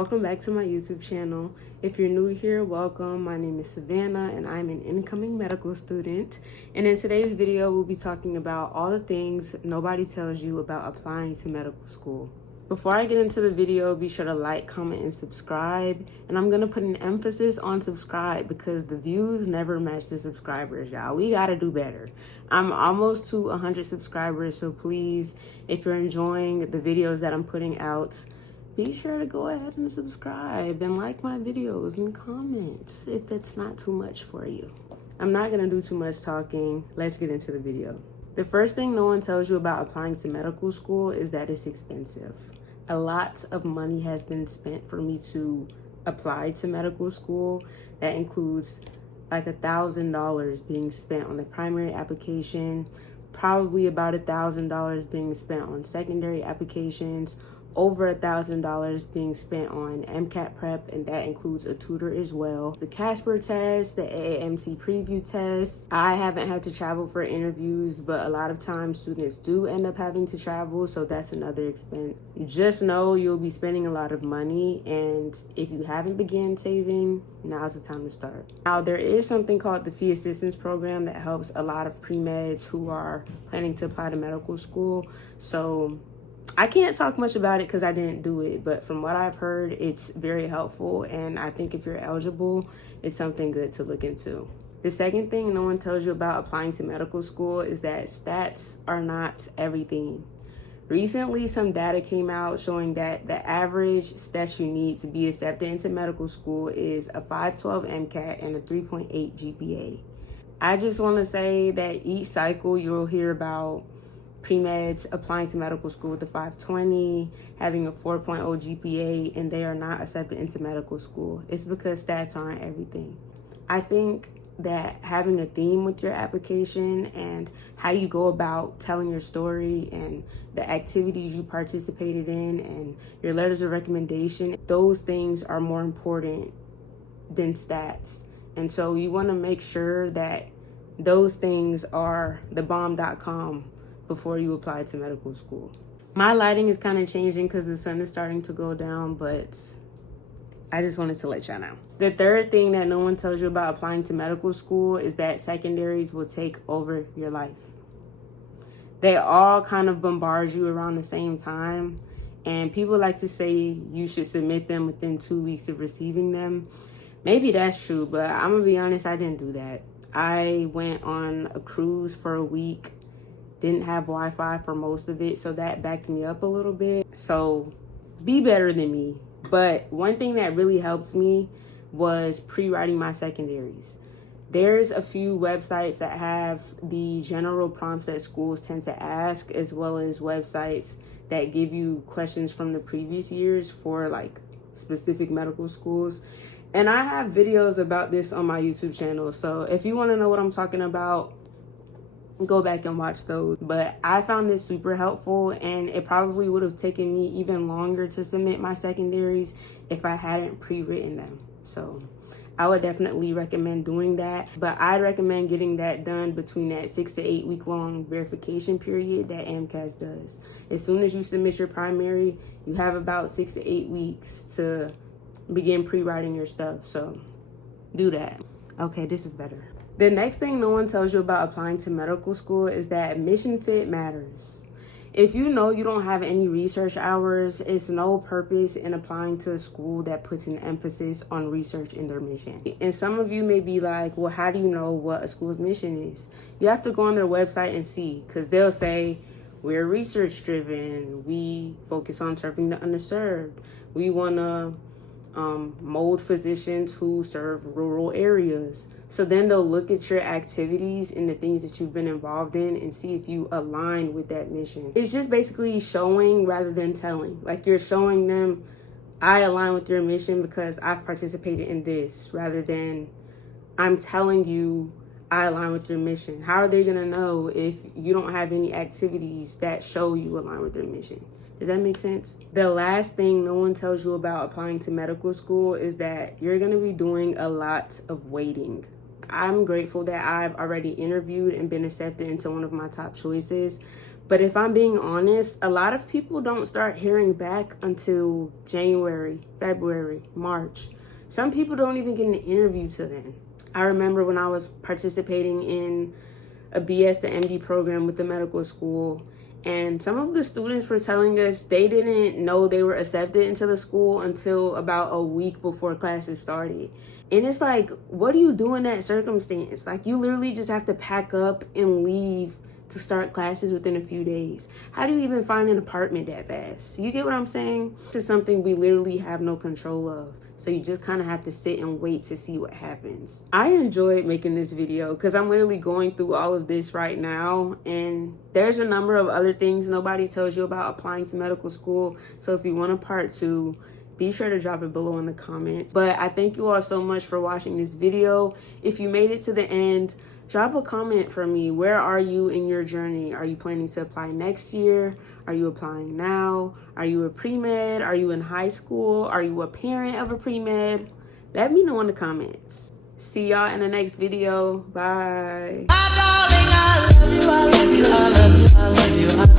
Welcome back to my YouTube channel. If you're new here, welcome. My name is Savannah and I'm an incoming medical student. And in today's video, we'll be talking about all the things nobody tells you about applying to medical school. Before I get into the video, be sure to like, comment, and subscribe. And I'm gonna put an emphasis on subscribe because the views never match the subscribers, y'all. We gotta do better. I'm almost to 100 subscribers, so please, if you're enjoying the videos that I'm putting out, be sure to go ahead and subscribe and like my videos and comment if that's not too much for you. I'm not gonna do too much talking. Let's get into the video. The first thing no one tells you about applying to medical school is that it's expensive. A lot of money has been spent for me to apply to medical school. That includes like $1,000 being spent on the primary application, probably about $1,000 being spent on secondary applications, over $1,000 being spent on MCAT prep, and that includes a tutor as well. The Casper test, the AAMC preview test. I haven't had to travel for interviews, but a lot of times students do end up having to travel, so that's another expense. Just know you'll be spending a lot of money, and if you haven't begun saving, now's the time to start. Now, there is something called the Fee Assistance Program that helps a lot of pre-meds who are planning to apply to medical school. So I can't talk much about it because I didn't do it, but from what I've heard, it's very helpful, and I think if you're eligible, it's something good to look into. The second thing no one tells you about applying to medical school is that stats are not everything. Recently, some data came out showing that the average stats you need to be accepted into medical school is a 512 MCAT and a 3.8 GPA. I just want to say that each cycle you'll hear about pre-meds applying to medical school with a 520, having a 4.0 GPA, and they are not accepted into medical school. It's because stats aren't everything. I think that having a theme with your application and how you go about telling your story and the activities you participated in and your letters of recommendation, those things are more important than stats. And so you want to make sure that those things are the bomb.com before you apply to medical school. My lighting is kind of changing because the sun is starting to go down, but I just wanted to let y'all know. The third thing that no one tells you about applying to medical school is that secondaries will take over your life. They all kind of bombard you around the same time, and people like to say you should submit them within 2 weeks of receiving them. Maybe that's true, but I'm gonna be honest, I didn't do that. I went on a cruise for a week, didn't have Wi-Fi for most of it, so that backed me up a little bit. So be better than me. But one thing that really helped me was pre-writing my secondaries. There's a few websites that have the general prompts that schools tend to ask, as well as websites that give you questions from the previous years for like specific medical schools. And I have videos about this on my YouTube channel, so if you want to know what I'm talking about, go back and watch those. But I found this super helpful, and it probably would have taken me even longer to submit my secondaries if I hadn't pre-written them. So I would definitely recommend doing that, but I'd recommend getting that done between that 6 to 8 week long verification period that AMCAS does. As soon as you submit your primary, you have about 6 to 8 weeks to begin pre-writing your stuff, so do that. Okay, this is better. The next thing no one tells you about applying to medical school is that admission fit matters. If you know you don't have any research hours, it's no purpose in applying to a school that puts an emphasis on research in their mission. And some of you may be like, well, how do you know what a school's mission is? You have to go on their website and see, because they'll say, we're research driven, we focus on serving the underserved, we want to mold physicians who serve rural areas. So then they'll look at your activities and the things that you've been involved in and see if you align with that mission. It's just basically showing rather than telling. Like you're showing them, I align with your mission because I've participated in this, rather than I'm telling you I align with your mission. How are they gonna know if you don't have any activities that show you align with their mission? Does that make sense? The last thing no one tells you about applying to medical school is that you're gonna be doing a lot of waiting. I'm grateful that I've already interviewed and been accepted into one of my top choices, But if I'm being honest, a lot of people don't start hearing back until January, February, March. Some people don't even get an interview till then. I remember when I was participating in a BS to MD program with the medical school, and some of the students were telling us they didn't know they were accepted into the school until about a week before classes started. And it's like, what do you do in that circumstance? Like, you literally just have to pack up and leave to start classes within a few days. How do you even find an apartment that fast? You get what I'm saying? This is something we literally have no control of. So you just kind of have to sit and wait to see what happens. I enjoyed making this video because I'm literally going through all of this right now. And there's a number of other things nobody tells you about applying to medical school. So if you want a part 2, be sure to drop it below in the comments. But I thank you all so much for watching this video. If you made it to the end, drop a comment for me. Where are you in your journey? Are you planning to apply next year? Are you applying now? Are you a pre-med? Are you in high school? Are you a parent of a pre-med? Let me know in the comments. See y'all in the next video. Bye. My darling, I love you, I love you, I love you, I love you.